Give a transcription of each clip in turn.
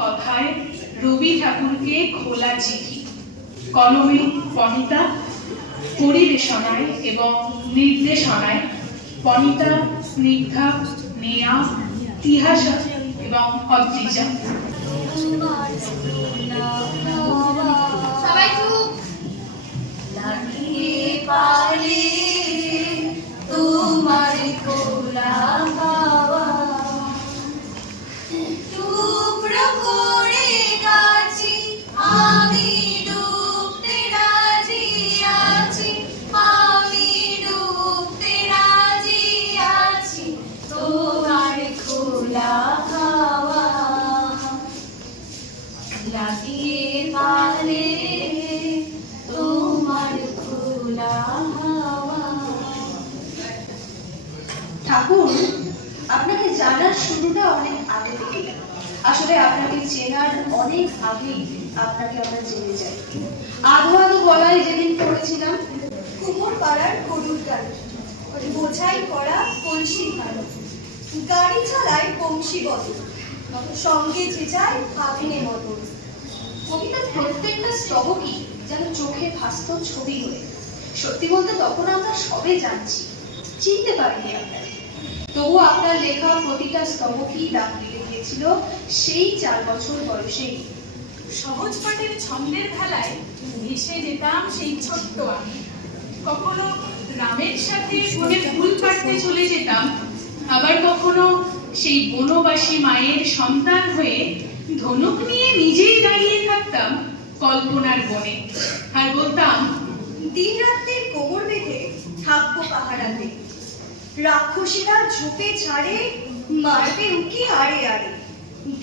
কথায় রবি ঠাকুরকে খোলা চিঠি, কলমে পনিতা পরিবেশনায় এবং নির্দেশনায় পনিতা স্নিগ্ধা, নেয়া, তিহাসা এবং অদ্রিজা। ঠাকুর, আপনাকে জানার শুরুটা অনেক আগে থেকে আসলে আপনাকে চেনার অনেক আগেই আপনাকে আমরা জেনে যাই। আধো আধো গলায় যেদিন পড়েছিলাম, কুমোর পাড়ার গরুর গাড়ি বোঝাই করা কলসি ভালো। গাড়ি চালায় বংশী বদল সঙ্গে যে যায় ভাবিনে মতন কবিতার প্রত্যেকটা স্তবকই যেন চোখে ভাস্ত ছবি হয়ে। সত্যি বলতে তখন আমরা সবে জানছি। চিনতে পারিনি আপনাকে তবু আপনার লেখা প্রতিটা স্তবকই দাগ লেগে গিয়েছিল সেই চার বছর বয়সেই সহজ পাঠের ছন্দের ভেলায় ভেসে যেতাম সেই ছোট্ট আমি। কখনো রামের সাথে বনে ফুল কাটতে চলে যেতাম আবার কখনো সেই বনবাসী মায়ের সন্তান হয়ে ধনুক নিয়ে নিজেই দাঁড়িয়ে থাকতাম কল্পনার বনে। আর বলতাম দিন রাত্রির কোমর বেঁধে থাকব পাহারাতে। রাক্ষসীরা ঝোপে ঝাড়ে মারবে উকি আড়ে আড়ে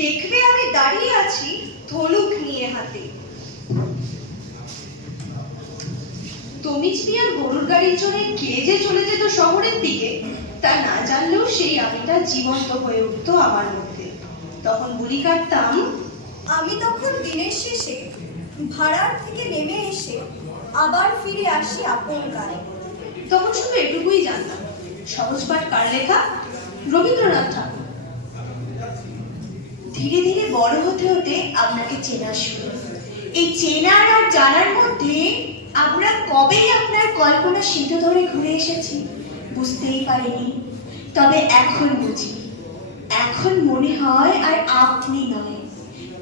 দেখবে আমি দাঁড়িয়ে আছি ধনুক নিয়ে হাতে। তমিজ মিয়ার গরুর গাড়ির চড়ে কে যে চলে যেত শহরের দিকে, তা না জানলেও সেই আমিটা জীবন্ত হয়ে উঠতো আমার মধ্যে। তখন বুলি কাটতাম, আমি তখন দিনের শেষে ভাড়ার থেকে নেমে এসে আবার ফিরে আসি আপন গায়ে তখন শুধু এটুকুই জানতাম। সহজ পাঠ কার লেখা রবীন্দ্রনাথ ঠাকুর। ধীরে ধীরে বড় হতে হতে আপনাকে চেনা শুরু। এই চেনার আর জানার মধ্যে আমরা কবেই আপনার কল্পনা সিদ্ধ ধরে ঘুরে এসেছি বুঝতেই পারিনি। তবে এখন বুঝি। এখন মনে হয় আর আপনি নয়।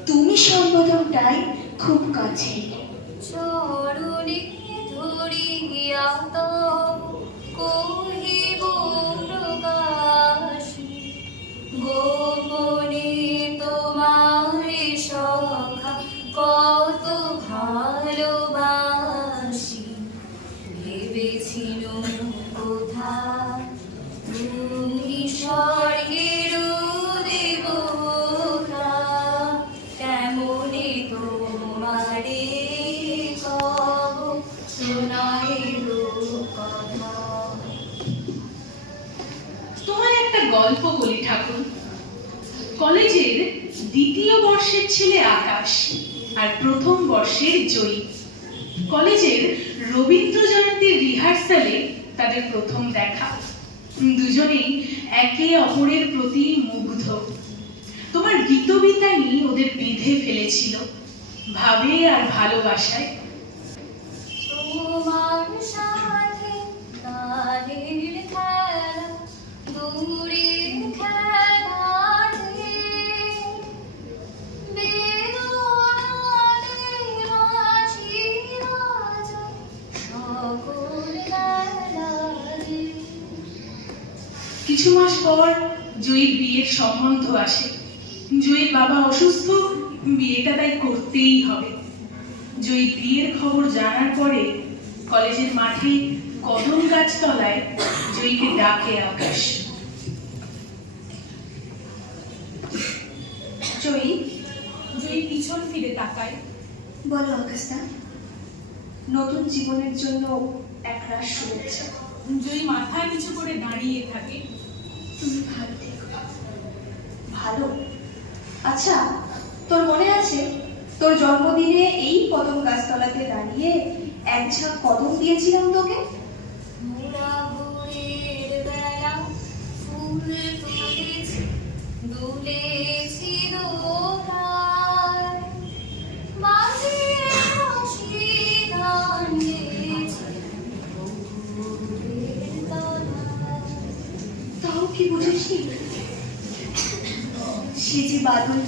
তুমি সম্বোধনটাই খুব কাছে চরণে গল্প বলি ঠাকুর। কলেজের দ্বিতীয় বর্ষের ছেলে আকাশ আর প্রথম বর্ষের জয়ী। কলেজের রবীন্দ্র জয়ন্তীর রিহার্সালে তাদের প্রথম দেখা। দুজনেই একে অপরের প্রতি মুগ্ধ। তোমার গীতবিতানি ওদের বেঁধে ফেলেছিল, ভাবে আর ভালোবাসায়। তোমার পর জয়ীর বিয়ের সম্বন্ধ আসে। জয়ীর বাবা অসুস্থ বিয়েটা তাই করতেই হবে। জয়ীর বিয়ের খবর জানার পরে কলেজের মাঠে কদম গাছতলায় জয়ীকে ডাকে আকাশ। জয়ী জয়ী পিছন ফিরে তাকায়। বলো আকাশদা। নতুন জীবনের জন্য একরাশ শুভেচ্ছা। জয়ী মাথা নিচু করে দাঁড়িয়ে থাকে। তুমি ভালো থেকো। ভালো? আচ্ছা তোর মনে আছে? তোর জন্মদিনে এই কদম গাছতলাতে দাঁড়িয়ে এক ঝাঁক কদম দিয়েছিলাম তোকে? ফুল ভালোবেসে সে যে বাদল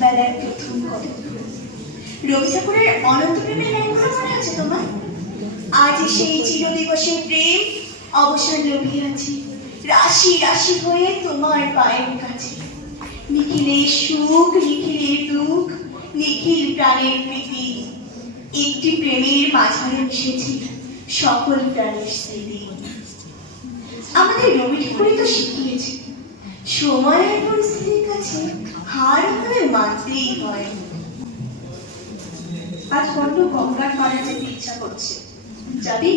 প্রথম রবি ঠাকুরের অনন্ত প্রেমের লাইনগুলো মনে আছে তোমার? আজ সেই প্রেম অবসর লভিয়াছি। রাশি রাশি হয়ে তোমার পায়ের কাছে। নিখিলের সুখ নিখিলের দুঃখ, নিখিল প্রাণের প্রীতি। একটি প্রেমের মাঝারে মিশেছি সকল প্রাণের স্মৃতি। আমাদের রবি ঠাকুরই তো শিখিয়েছে। সময় আর পরিস্থিতির কাছে হার আমাদের মানতেই হয়। আজ বড্ড গঙ্গার পাড়ে যেতে ইচ্ছা করছে। যাবি?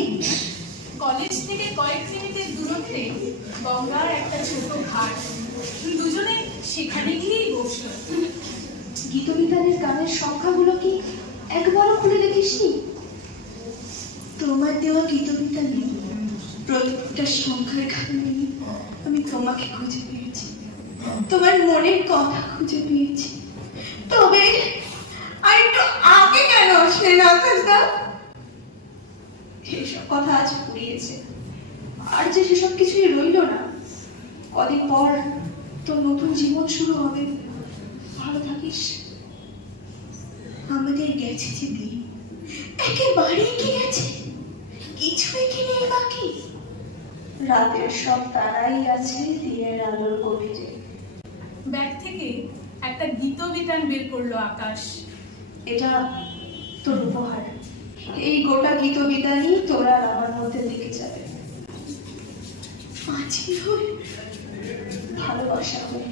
কলেজ থেকে কয়েক মিনিটের দূরত্বে গঙ্গার একটা ছোট ঘাট। দুজনে সেখানে গিয়েই বসল। গীতবিতানের গানের সংখ্যাগুলো কি একবারও খুলে দেখিসনি? তোমার দেওয়া গীতবিতা নেই। প্রত্যেকটা সংখ্যার কারণে আমি তোমাকে খুঁজে তোমার মনের কথা খুঁজে পেয়েছি। তবে আর একটু আগে কেন আসলে না আকাশদা সেসব কথা আজ ফুরিয়েছে। আর যে সেসব কিছুই রইল না, কদিন পর তোর নতুন জীবন শুরু হবে। ভালো থাকিস। আমাদের গেছে যে দিন। একেবারে কি গেছে? কিছুই কি নেই বাকি? রাতের সব তারাই আছে দিনের আলোর গভীরে। থেকে একটা গীতবিতান বের করল আকাশ। এটা তোর উপহার। এই গোটা গীত বিতানই তোরা আর আমার মধ্যে থেকে যাবে। হয়ে ভালোবাসা হয়ে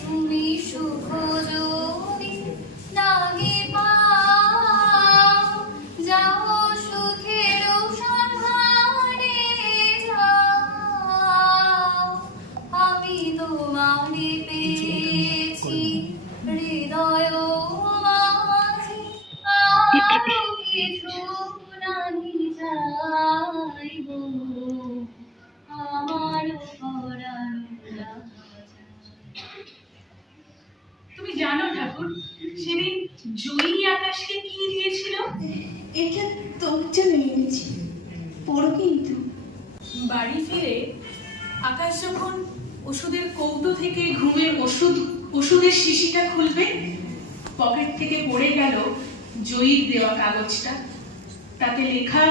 তুমি সুখ তুমি জানো ঠাকুর সেদিন জয়ী আকাশকে কি দিয়েছিল? এটা তোর জন্য এনেছি পড়ো কিন্তু। বাড়ি ফিরে আকাশ যখন ওষুধের কৌটো থেকে ঘুমের ওষুধ ওষুধের শিশিটা খুলবে পকেট থেকে পড়ে গেল জয়ীর দেওয়া কাগজটা। তাতে লেখা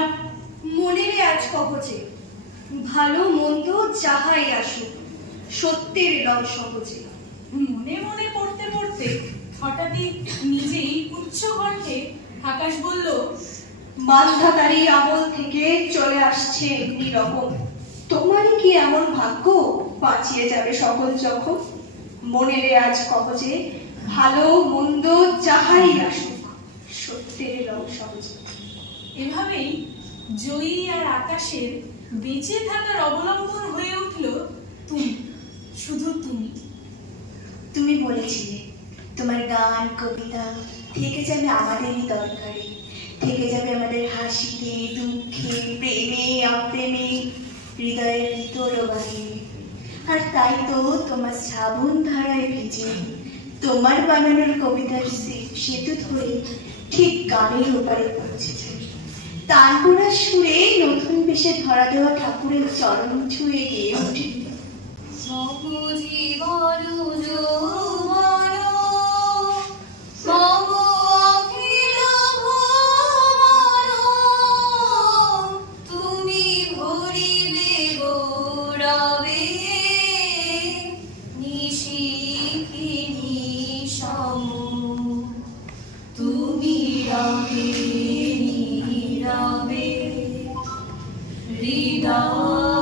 মনের আজ কবচে ভালো মন্দ যাহাই আসুক সত্যের রং সহজে। মনে মনে পড়তে পড়তে হঠাৎই নিজেই উচ্চ কণ্ঠে আকাশ বলল মাঝধাতারি আমল থেকে চলে আসছে এমনি রকম। তোমারই কি এমন ভাগ্য? বাঁচিয়ে যাবে সকল যখন। মনের আজ কবজে ভালো মন্দ যাহাই আসুক সত্যের রং সহজে। এভাবেই জয়ী আর আকাশের বেঁচে থাকার অবলম্বন হয়ে উঠল তুমি শুধু তুমি। তুমি বলেছিলে, তোমার গান, কবিতা থেকে যাবে আমাদেরই দরকারে, থেকে যাবে আমাদের হাসিতে, দুঃখে, প্রেমে, অপ্রেমে, হৃদয়ের ভিতর আর তাই তো তোমার শ্রাবণ ধারায় ভিজে, তোমার বানানোর কবিতার সেতু ধরে ঠিক গানের ওপারে পৌঁছেছে তানপুরার সুরে নতুন বেশে ধরা দেওয়া ঠাকুরের চরণ ছুঁয়ে গিয়ে সবুজীবন যৌবন নীরবে হৃদয়